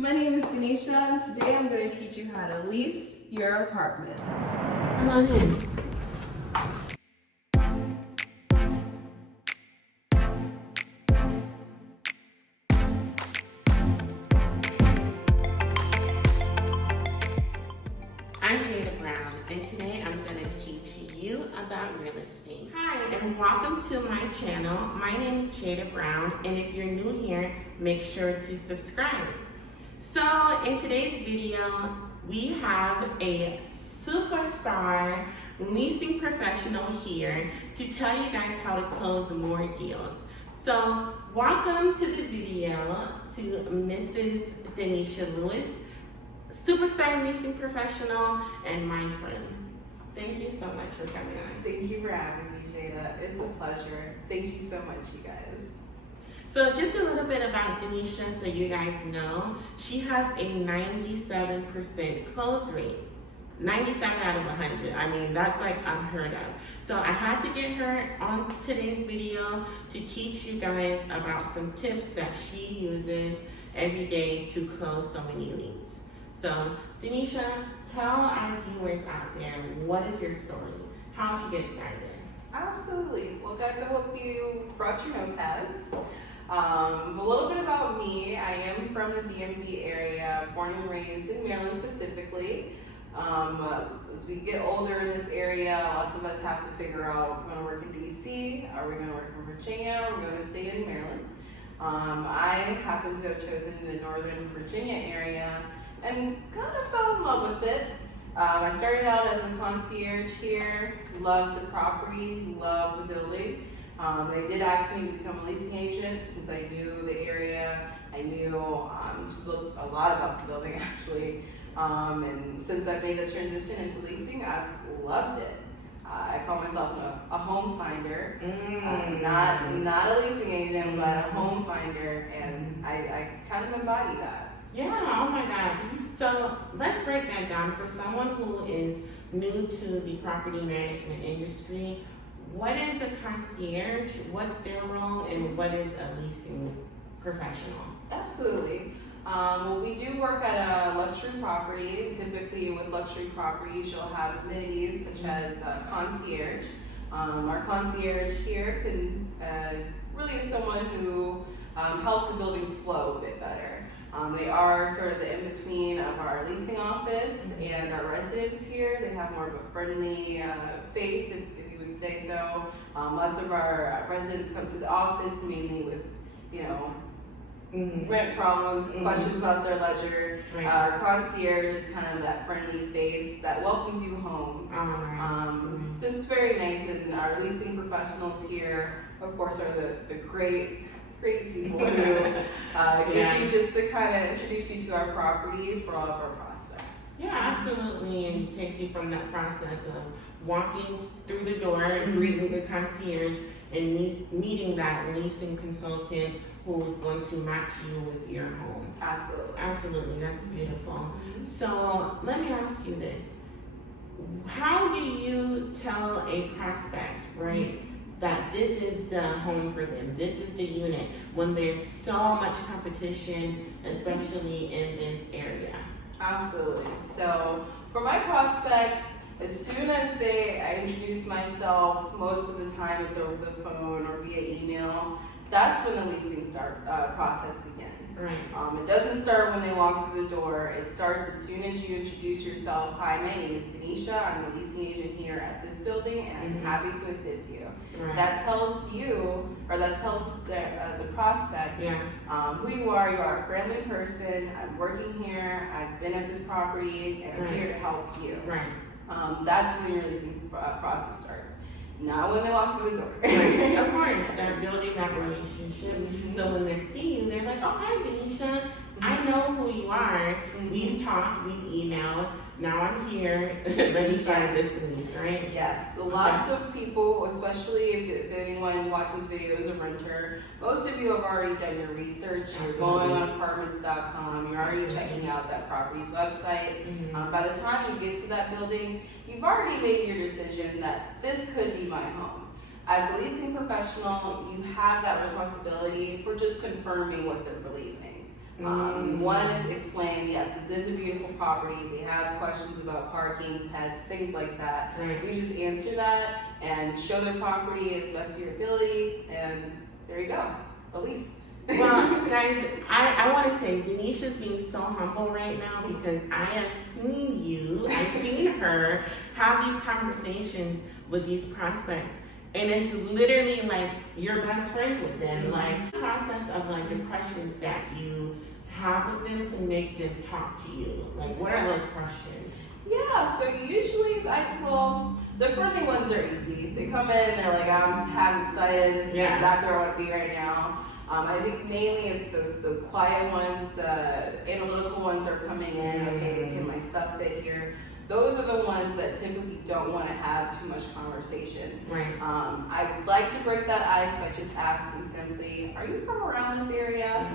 My name is Daneesha, and today I'm going to teach you how to lease your apartments. Come on in. I'm Jada Brown, and today I'm going to teach you about real estate. Hi, and welcome to my channel. My name is Jada Brown, and if you're new here, make sure to subscribe. So in today's video, we have a superstar leasing professional here to tell you guys how to close more deals. So welcome to the video to Mrs. Daneesha Lewis, superstar leasing professional and my friend. Thank you so much for coming on. Thank you for having me, Jada. It's a pleasure. Thank you so much, you guys. So just a little bit about Daneesha so you guys know. She has a 97% close rate. 97 out of 100. I mean, that's like unheard of. So I had to get her on today's video to teach you guys about some tips that she uses every day to close so many leads. So Daneesha, tell our viewers out there, what is your story? How did you get started? Absolutely. Well, guys, I hope you brought your notepads. A little bit about me. I am from the DMV area, born and raised in Maryland specifically. As we get older in this area, lots of us have to figure out, we're going to work in DC, are we going to work in Virginia, are we going to stay in Maryland? I happen to have chosen the Northern Virginia area and kind of fell in love with it. I started out as a concierge here, loved the property, loved the building. They did ask me to become a leasing agent since I knew the area. I knew just a lot about the building actually. And since I made a transition into leasing, I've loved it. I call myself a home finder, not a leasing agent, but a home finder, and I kind of embody that. Yeah, oh my God. So let's break that down. For someone who is new to the property management industry, what is a concierge, what's their role, and what is a leasing professional? Absolutely. Well, we do work at a luxury property. Typically with luxury properties, you'll have amenities such as concierge. Our concierge here is really someone who helps the building flow a bit better. They are sort of the in-between of our leasing office and our residents here. They have more of a friendly face, if you would say so. Lots of our residents come to the office mainly with, rent problems, questions about their ledger. Right. Our concierge is kind of that friendly face that welcomes you home. Just very nice. And our leasing professionals here, of course, are the great people who get you just to kind of introduce you to our property for all of our prospects. Yeah, absolutely, and takes you from that process of walking through the door and greeting the concierge and meeting that leasing consultant who is going to match you with your home. Absolutely. Absolutely, that's beautiful. So let me ask you this. How do you tell a prospect, right, that this is the home for them, this is the unit, when there's so much competition, especially in this area? Absolutely. So for my prospects, as soon as I introduce myself, most of the time it's over the phone or via email. That's when the leasing process begins. Right. It doesn't start when they walk through the door. It starts as soon as you introduce yourself. Hi, my name is Daneesha. I'm the leasing agent here at this building, and I'm happy to assist you. Right. That tells you, or that tells the prospect, who you are. You are a friendly person. I'm working here. I've been at this property, and I'm here to help you. Right. That's when your leasing process starts. Not when they walk through the door. Right. Of course, they're building that relationship. So when they see you, they're like, oh, hi, Daneesha. I know who you are. We've talked, we've emailed. Now I'm here. Let me sign this lease, right? Yes. So lots of people, especially if anyone watching this video is a renter, most of you have already done your research. You're going on apartments.com. You're already checking out that property's website. By the time you get to that building, you've already made your decision that this could be my home. As a leasing professional, you have that responsibility for just confirming what they're believing. We want to explain, yes, this is a beautiful property. They have questions about parking, pets, things like that. Right. We just answer that and show their property as best of your ability, and there you go, a lease. Well, guys, I want to say Daneesha's being so humble right now because I have seen I've seen her have these conversations with these prospects, and it's literally like you're best friends with them. Like the process of like the questions that you have with them to make them talk to you. Like, what are those questions? Yeah, so usually, the friendly ones are easy. They come in, they're like, I'm excited, this is exactly where I want to be right now. I think mainly it's those quiet ones, the analytical ones are coming in, okay, can my stuff fit here? Those are the ones that typically don't want to have too much conversation. Right. I like to break that ice by just asking simply, are you from around this area?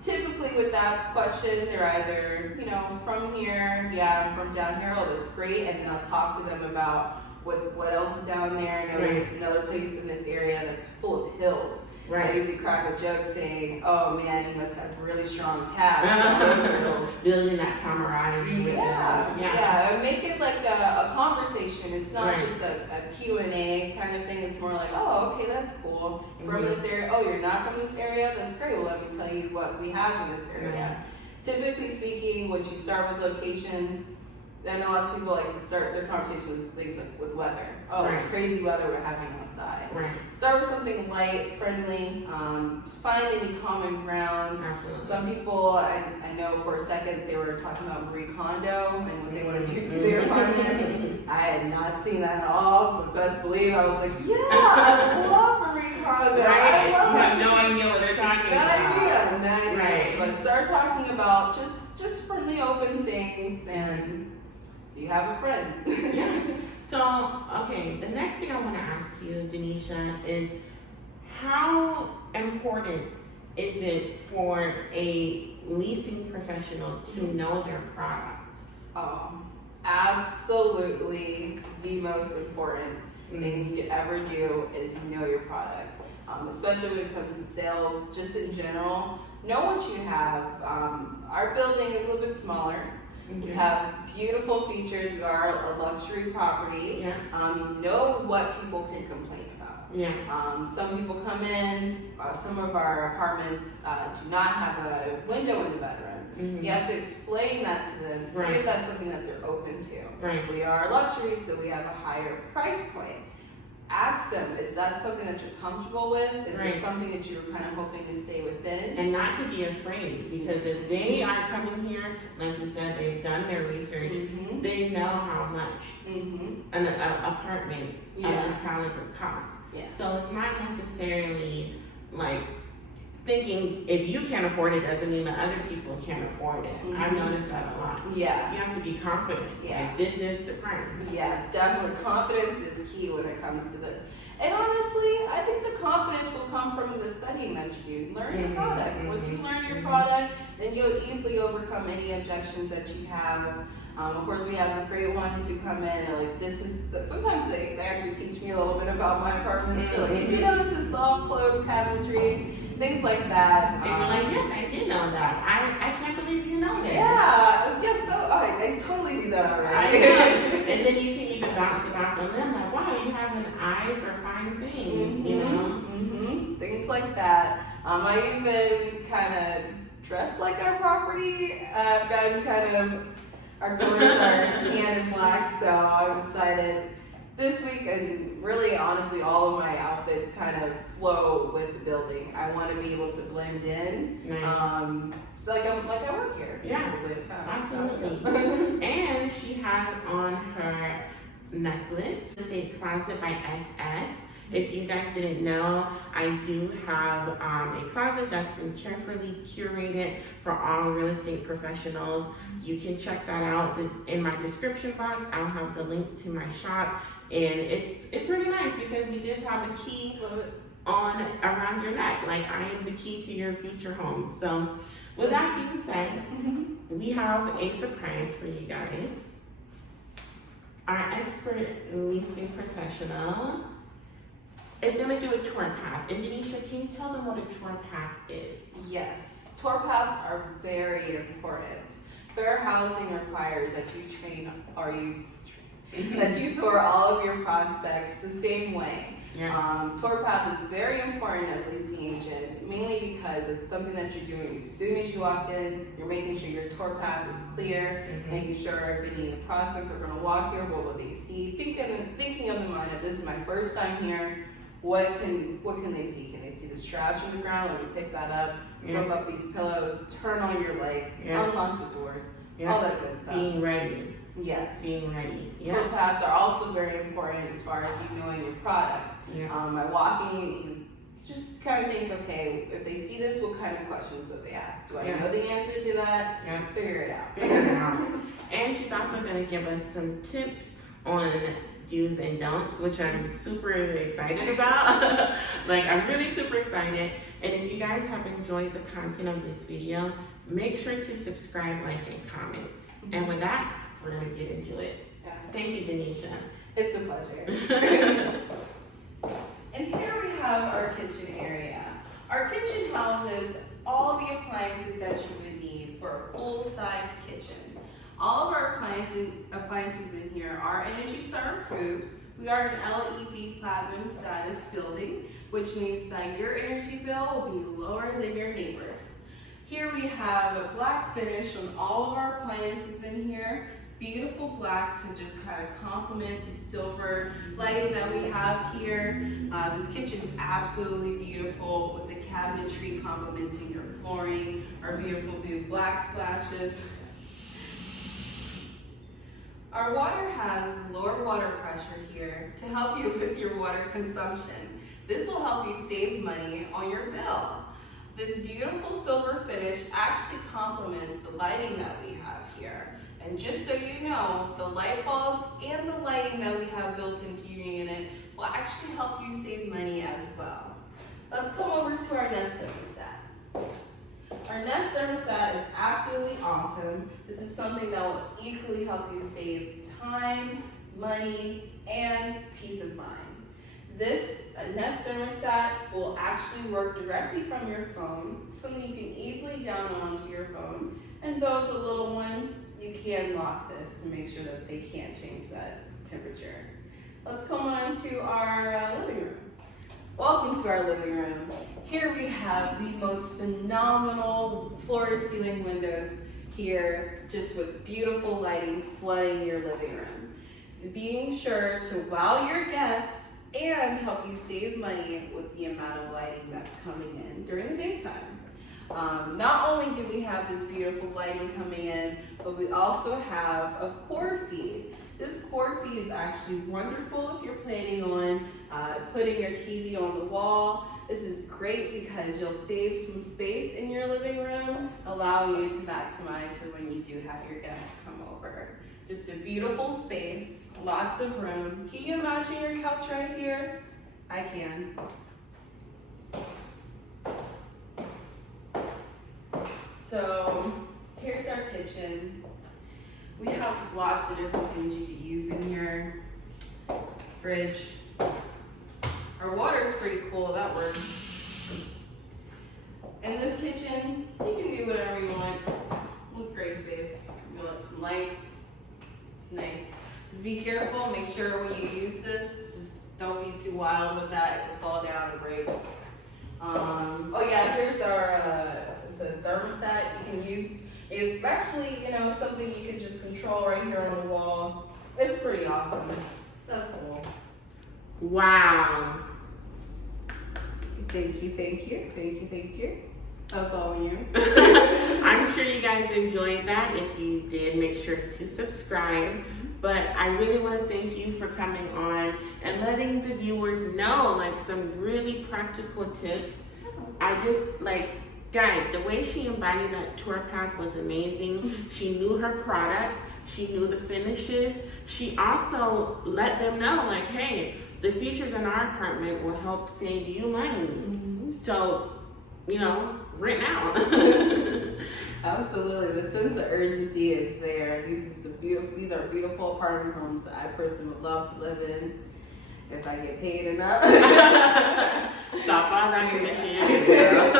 Typically with that question, they're either, from here, yeah, I'm from down here, oh, that's great, and then I'll talk to them about what else is down there. There's another place in this area that's full of hills. Right. I usually crack a joke saying, oh man, you must have really strong calves. Building that camaraderie. Yeah, make it like a conversation. It's not just a Q&A kind of thing. It's more like, oh, okay, that's cool. From this area, oh, you're not from this area? That's great. Well, let me tell you what we have in this area. Typically speaking, once you start with location, I know lots of people like to start their conversations with things like with weather. Oh, it's crazy weather we're having outside. Start with something light, friendly, just find any common ground. Absolutely. Some people, I know for a second they were talking about Marie Kondo and what they want to do to their apartment. I had not seen that at all, but best believe I was like, yeah, I love Marie Kondo. Right. You have no idea what they're talking about. No idea. But start talking about just friendly, open things, and you have a friend. So, okay, the next thing I want to ask you, Daneesha, is how important is it for a leasing professional to know their product? Absolutely the most important thing you could ever do is know your product. Especially when it comes to sales, just in general. Know what you have. Our building is a little bit smaller. We have beautiful features. We are a luxury property. You know what people can complain about. Some people come in, some of our apartments do not have a window in the bedroom. You have to explain that to them, see if that's something that they're open to. We are luxury, so we have a higher price point. Ask them, is that something that you're comfortable with? Is there something that you're kind of hoping to stay within? And not to be afraid, because if they are coming here, like you said, they've done their research, they know how much an apartment of this caliber costs. So it's not necessarily like thinking if you can't afford it doesn't mean that other people can't afford it. I've noticed that a lot. You have to be confident. Like, this is the price. Yes, definitely. Confidence is key when it comes to this. And honestly, I think the confidence will come from the studying that you do. Learn your product. Once you learn your product, then you'll easily overcome any objections that you have. Of course, we have the great ones who come in and like, this is, sometimes they actually teach me a little bit about my apartment. So like, did you know this is soft close cabinetry? Things like that. And you're like, yes, I did know that. I can't believe you know that. I totally do that already. And then you can even bounce it off on them, like, wow, you have an eye for fine things, you know? Things like that. I even kind of dress like our property. I've gotten kind of, our colors are tan and black, so I've decided this week, and really honestly all of my outfits kind of flow with the building. I want to be able to blend in. So like I work here. Absolutely. And she has on her necklace, RealEstateClosetBySS. If you guys didn't know, I do have a closet that's been carefully curated for all real estate professionals. You can check that out in my description box. I'll have the link to my shop. And it's really nice because you just have a key on around your neck. Like, I am the key to your future home. So with that being said, we have a surprise for you guys. Our expert leasing professional it's gonna do a tour path. And Daneesha, can you tell them what a tour path is? Yes, tour paths are very important. Fair housing requires that you tour all of your prospects the same way. Yeah. Tour path is very important as a leasing agent, mainly because it's something that you're doing as soon as you walk in. You're making sure your tour path is clear, making sure if any prospects are going to walk here, what will they see? Thinking of the mind, if this is my first time here, what can they see? Can they see this trash on the ground? Let me pick that up, rip up these pillows, turn on your lights, unlock the doors, all that good stuff. Being ready. Yes. Being ready. Yeah. Tour paths are also very important as far as you knowing your product. Yeah. By walking, you just kind of think, okay, if they see this, what kind of questions would they ask? Do I know the answer to that? Yeah. Figure it out. Figure it out. And she's also going to give us some tips on do's and don'ts, which I'm super excited about. Like, I'm really super excited. And if you guys have enjoyed the content of this video, make sure to subscribe, like, and comment. And with that, we're going to get into it. Yeah. Thank you, Daneesha. It's a pleasure. And here we have our kitchen area. Our kitchen houses all the appliances that you would need for a full-size kitchen. All of our appliances in here are Energy Star approved. We are an LED Platinum status building, which means that your energy bill will be lower than your neighbors. Here we have a black finish on all of our appliances in here. Beautiful black to just kind of complement the silver lighting that we have here. This kitchen is absolutely beautiful with the cabinetry complementing your flooring, our beautiful blue black splashes. Our water has lower water pressure here to help you with your water consumption. This will help you save money on your bill. This beautiful silver finish actually complements the lighting that we have here. And just so you know, the light bulbs and the lighting that we have built into your unit will actually help you save money as well. Let's come over to our Nest thermostat. Our Nest thermostat is absolutely awesome. This is something that will equally help you save time, money, and peace of mind. This Nest thermostat will actually work directly from your phone, something you can easily download onto your phone. And those are little ones, you can lock this to make sure that they can't change that temperature. Let's come on to our living room. Welcome to our living room. Here we have the most phenomenal floor-to-ceiling windows here, just with beautiful lighting flooding your living room. Being sure to wow your guests and help you save money with the amount of lighting that's coming in during the daytime. Not only do we have this beautiful lighting coming in, but we also have a cord feed. This cord feed is actually wonderful if you're planning on putting your TV on the wall. This is great because you'll save some space in your living room, allowing you to maximize for when you do have your guests come over. Just a beautiful space, lots of room. Can you imagine your couch right here? I can. So here's our kitchen. We have lots of different things you can use in here. Fridge. Our water is pretty cool, that works. In this kitchen, you can do whatever you want. With great space. You want some lights. It's nice. Just be careful, make sure when you use this, just don't be too wild with that. It will fall down and break. Oh yeah, here's our it's a thermostat you can use. It's actually, something you can just control right here on the wall. It's pretty awesome. That's cool. Wow. Thank you, thank you, thank you, thank you. That's all you. I'm sure you guys enjoyed that. If you did, make sure to subscribe. But I really want to thank you for coming on and letting the viewers know some really practical tips. Guys, the way she embodied that tour path was amazing. She knew her product. She knew the finishes. She also let them know, hey, the features in our apartment will help save you money. So, rent now. Absolutely, the sense of urgency is there. These are beautiful apartment homes that I personally would love to live in. if I get paid enough. Stop all that initiative, girl.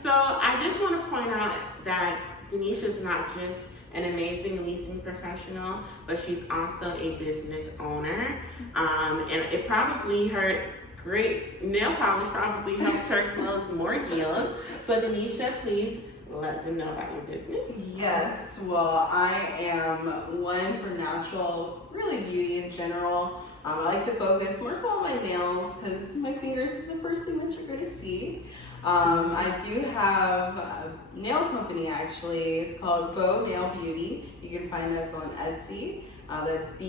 So I just want to point out that Daneesha is not just an amazing leasing professional, but she's also a business owner. And it probably, her great nail polish probably helps her close more deals. So Daneesha, please let them know about your business. Yes, well, I am one for natural, really beauty in general. I like to focus more so on my nails because my fingers is the first thing that you're going to see. I do have a nail company actually. It's called BeauxNailBeauty. You can find us on Etsy. That's Beaux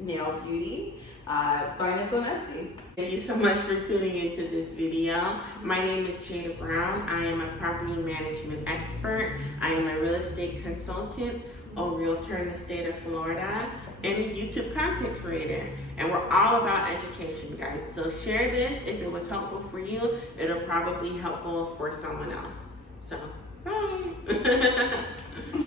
Nail Beauty. Find us on Etsy. Thank you so much for tuning into this video. My name is Jada Brown. I am a property management expert. I am a real estate consultant, a realtor in the state of Florida, and a YouTube content creator. And we're all about education, guys. So share this. If it was helpful for you, it'll probably be helpful for someone else. So